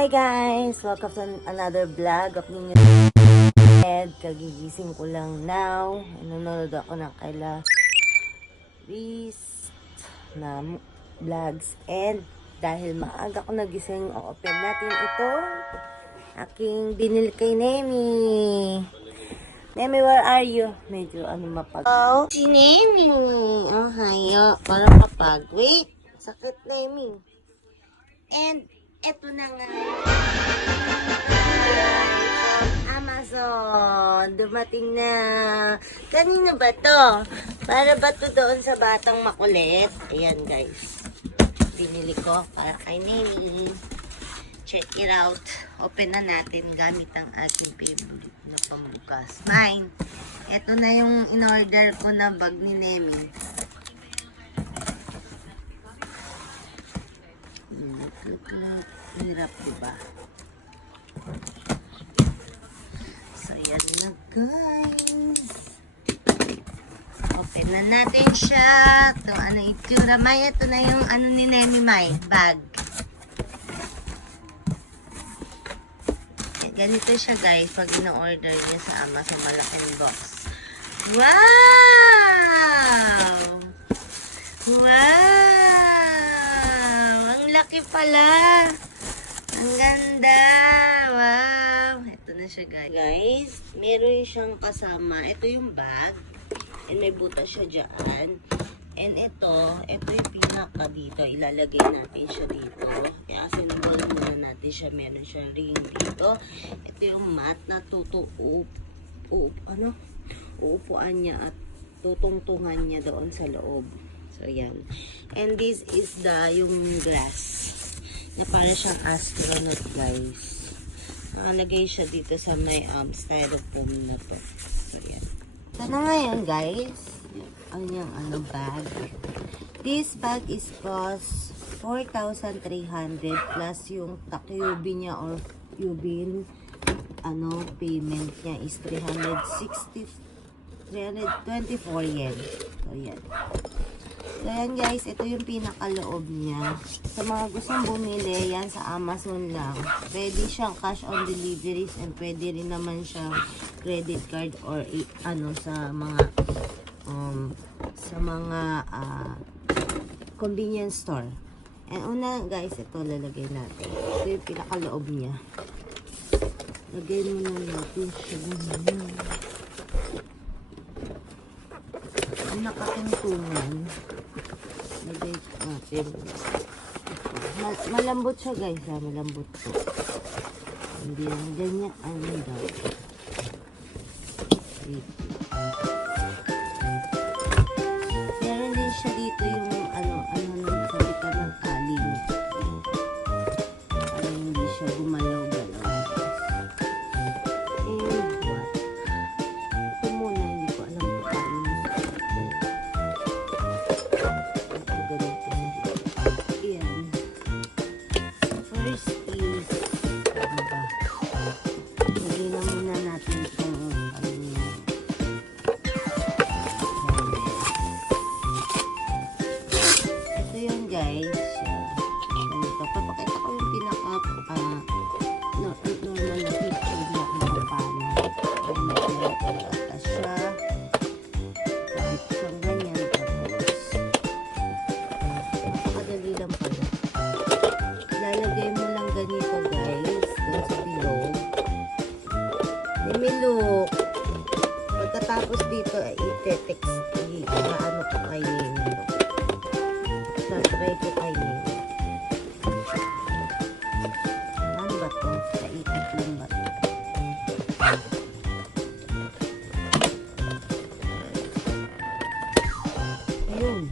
Hi guys! Welcome to another vlog of Ninyo. Kagigising ko lang now. Nanonood ako ng kaila na vlogs. And dahil maaga ko nagising, open natin ito. Aking binili kay Nemi. Nemi, where are you? Medyo mapag... Oh, si Nemi! Oh, hayo. Parang kapag. Wait! Sakit, Nemi. And eto na nga. Amazon. Dumating na. Kanino ba to? Para ba to doon sa batang makulit? Ayan guys. Binili ko para kay Nemi. Check it out. Open na natin gamit ang ating favorite na pambukas. Mine. Ito na yung in-order ko na bag ni Nemi. Hirap, diba? So, yan na guys. Open na natin siya. Ito, ano itsura, May? Ito na yung ano ni Nemi, May. Bag. Ganito siya guys pag ina-order niya sa Amazon, malaking box. Wow! Wow! Ang laki pala! Ang ganda! Wow! Ito na siya guys. Guys, meron siyang kasama. Ito yung bag. And may butas siya dyan. And ito yung pinaka dito. Ilalagay natin siya dito. Kaya assemble muna natin siya. Meron siyang ring dito. Ito yung mat na uupuan niya at tutungtungan niya doon sa loob. So, yan. And this is yung glass. Na para siyang astronaut, guys. Nakalagay siya dito sa may styrofoam na to. So, yan. So, na ngayon, guys. Ang bag. This bag is cost 4,300 plus yung UB niya or UB payment niya is 324 yen. So, yan. So, yan guys, ito yung pinakaloob niya. Sa mga gustong bumili, yan sa Amazon lang. Pwede siyang cash on deliveries and pwede rin naman siyang credit card or sa mga convenience store. And una guys, ito lalagay natin. Ito yung pinakaloob niya. Lagay muna natin siya. Ang nakatungtungan. Lagay natin. Malambot siya guys. Malambot po. Hindi lang ganyan. Daw. Meron din siya dito yung sabitan ng kaling. Para hindi siya gumalaw-galaw. And what? Ito muna, hindi ko alam kung paano. Ito ganito. Ayan. First is, ano ba? Lagay na muna natin itong guys. Ganito. Papakita ko yung pinaka normal na picture niya kung paano. Ito siya. Kahit siyang ganyan. Tapos napakadali lang pala. Lalagay mo lang ganito guys. Doon sa bilog. Nimilok. Pagkatapos dito ay ite-text. Ano pa kayo nimilok. Try ko kayo. Ano ba to? Kaipit lang ba to? Ayun.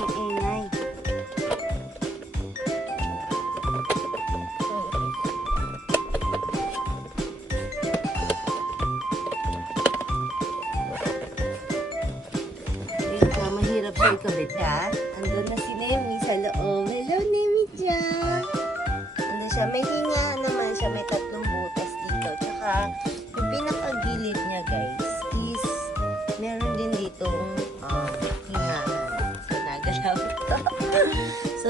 Ang ingay. Mahirap siya ikabit ha. Andun na si Nemi sa loob. Hello, Nemichan! Ano siya? May hinga naman siya. May 3 butas dito. Tsaka yung pinakagilid niya guys is meron din ditong hingahan. So,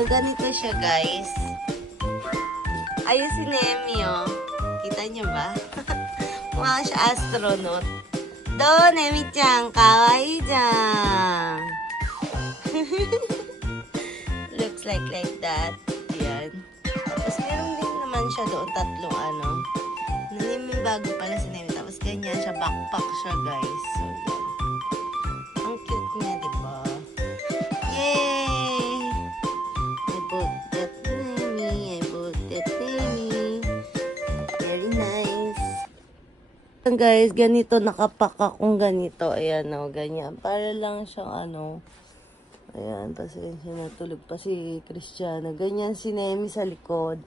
So, ganito siya, guys. Ayun si Nemi, oh. Kita niyo ba? Mukha siya astronaut. Do, Nemichan, kawaii-chan. Looks like that. Yan. Tapos, meron din naman siya doon, tatlong ano. Naniming bago pala si Nemi. Tapos, ganyan siya, backpack siya, guys. So, yan. Ang cute niya, diba? Yay! I bought that Nemi. Very nice. Guys, ganito, nakapak akong ganito. Ayan, o, ganyan. Para lang siyang ano. Ayan, pasensya na, tulog pa si Christiana. Ganyan si Nemi sa likod.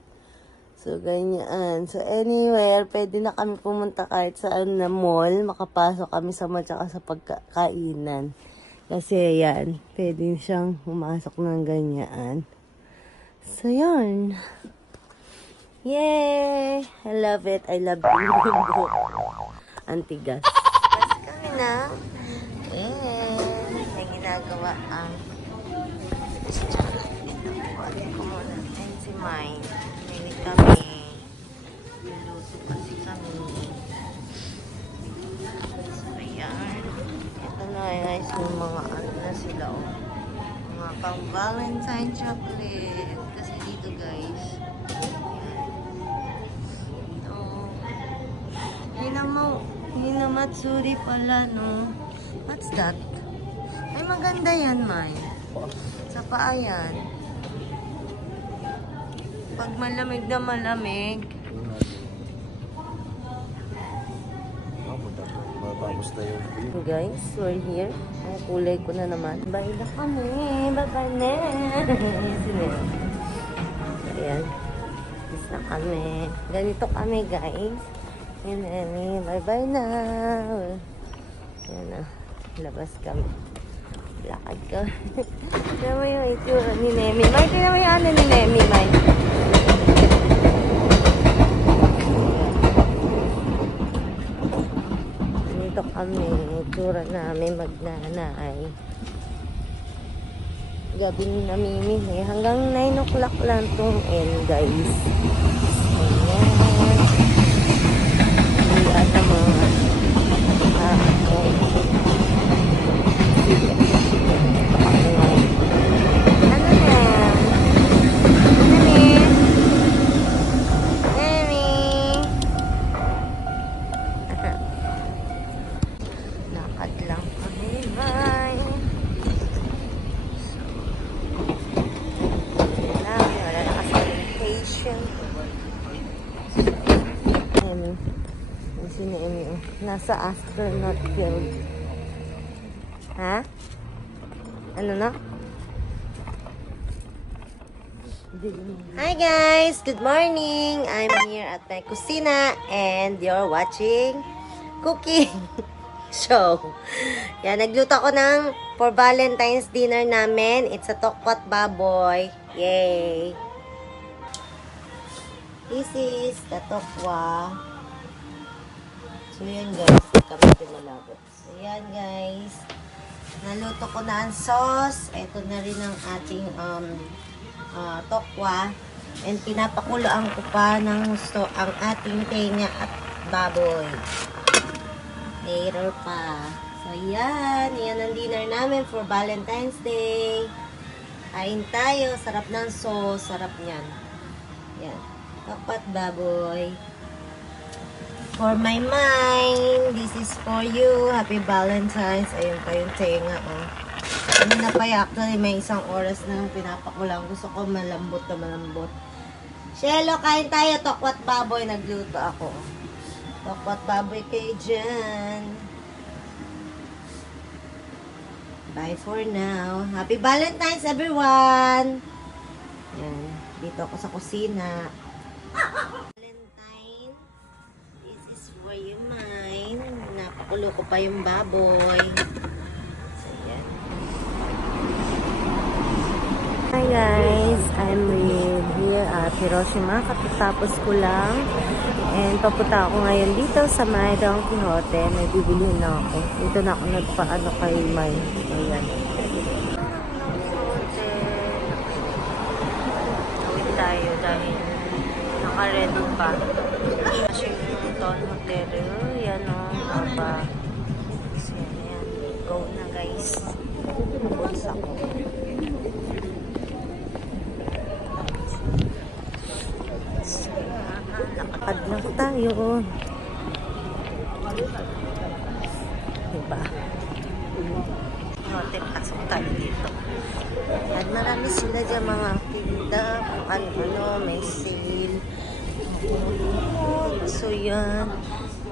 So, ganyan. So, anywhere, pwede na kami pumunta kahit saan na mall. Makapasok kami sa mall tsaka sa pagkakainan. Kasi, ayan, pwede siyang pumasok ng ganyan. So, yun. Yay! I love it. I love it. Antigas. Kasi kami na. May ginagawa ang si Mine. Minit kami. Niluto kasi kami. So, ayan. Ito na, guys, yung mga ano na sila, oh. Mga pang Valentine chocolate. Kasi dito, guys. Hinamatsuri pala, no? What's that? Ay, maganda yan, Mine. Sa paa yan. Pag malamig na malamig. Guys, we're here. Ang kulay ko na naman. Bye na kami. Bye-bye na. Ayan. Bis na kami. Ganito kami, guys. Ayan, bye-bye na. Ayan na. Labas kami. Lakad ka. Tignan mo yung itsura ni Nemi. May, tignan mo yung ano ni Nemi, May. Dito kami. Itsura namin magnanay. Gabi ni namimili. Hanggang 9 o'clock lang itong end, guys. Ayan. Hindi ata mga nasa astronaut field. Ha? Ano na? Hi guys! Good morning! I'm here at my kusina and you're watching cooking show. Yan, nagluto ako ng for Valentine's dinner namin. It's a tokwat baboy. Yay! This is the tokwa. So, yan guys. Kami pinalabot. So, yan guys. Naluto ko na ang sauce. Ito na rin ang ating tokwa. And pinapakuloan ko pa ng gusto ang ating tenga at baboy. Later pa. So, yan. Yan ang dinner namin for Valentine's Day. Kain tayo. Sarap ng sauce. Sarap niyan. Yan. Tokwa at baboy. For my mind, this is for you. Happy Valentine's. Ayun pa yung tenga, oh. Ano na pa actually, may isang oras na pinapakulang. Gusto ko malambot na malambot. Shelo, kain tayo. Tokwat baboy. Nagluto ako. Tokwat baboy kayo dyan. Bye for now. Happy Valentine's, everyone! Yan. Dito ako sa kusina. Napakulo ko pa yung baboy. So, yan. Hi guys, I'm here at Hiroshima. Katatapos ko lang. And papunta ako ngayon dito sa may DONKY HOTE. May bibilhin na ako. Dito na ako nagpaano kay May. Ayan. ready pa. Kasi yung Ton Hotel, yan o, haba. So, yan. Go na guys. Bulsa ko. So, lakad lang tayo. Diba? Hotel, pasok tayo dito. At marami sila dyan mga tinda, kung ano, may sale. So yan,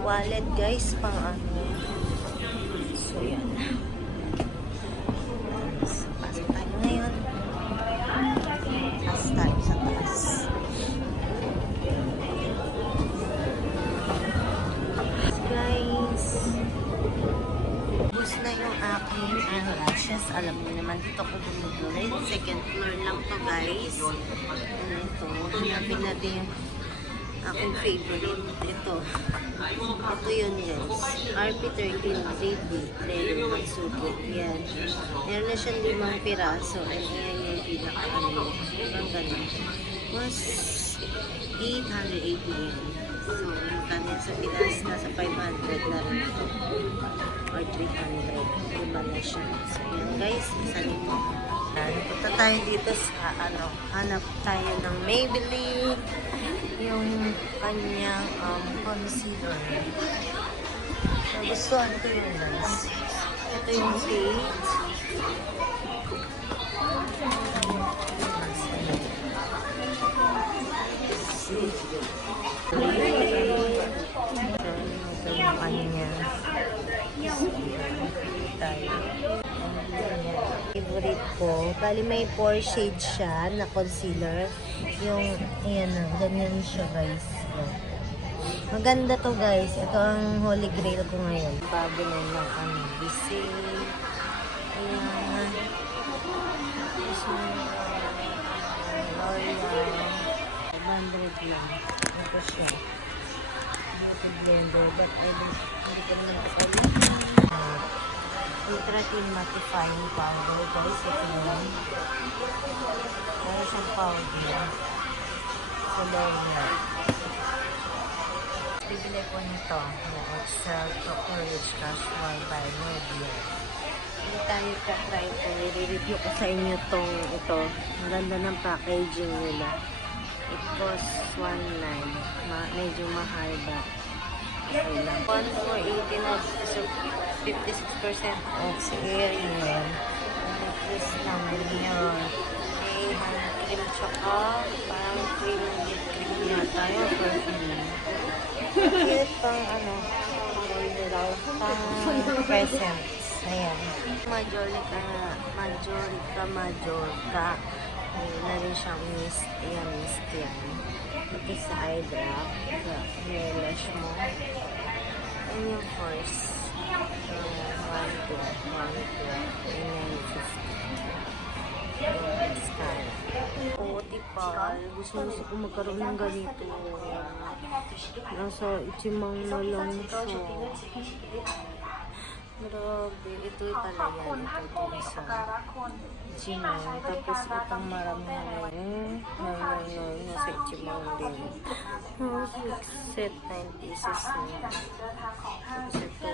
wallet guys, pang ano. So yan. So, pasok tayo ngayon. Taas tayo sa taas. Guys, ubus na yung aking eyelashes. Alam niyo naman, dito ko dumudulit. Second floor lang to guys. And ito, hanapin natin yung aking favorite. Ito yun guys. RP13 3D Leather by Suki. Yan. Meron na siyang 5 piraso. And yan yung pinaka-ano. Ang ganun. Was 880 yen. So, yung kanit sa Pinas, nasa 500 na rin ito. Or 300. Lima na siya. So, yan guys. Isanin mo. Punta tayo dito sa ano. Hanap tayo ng Maybelline. Yung kanyang concealer. Nagustuhan ko yun guys. Ito yung shade. Ito yung kanya. Favorite ko. Bali may 4 shades siya na concealer. Yung, ayan na, ganyan siya guys. Maganda to guys. Ito ang holy grail ko ngayon. Bago na lang ang busy. Ayan. L'Oreal. 500 lang. Ito siya. Ito blender. But hindi ko naman kasali. Ultra Clean Mattifying Powder guys. Ito yun. Meron siyang powder. Sa L'Oreal. Bibili ko nito na Excel to Courage Casual by Nobia. Hindi tayo ka-try ko. I-review ko sa inyo ito. Ang ganda ng packaging nila. It costs 1.9. Medyo mahal ba? Okay lang. 1,480 na. So, 56% off si Ariel. Necklace namin yun. Okay, hand cream tsaka parang cream yata yung perfume. Cute pang ano, pang presents. Ayan. Majorca. Ayun na rin siyang mist. Ayan, mist yan. Ito sa eye drop. Sa hair lash mo. Ayan yung first. 1, 2. Ayan yung 50. Mascara. Tipal. Gusto ko magkaroon ng ganito. Nasa Ichimang na lang siya. Grabe. Ito pala yan. Ito sa Ichimang. Tapos itong marami nasa Ichimang din. Set 9 pieces niya. Tapos ito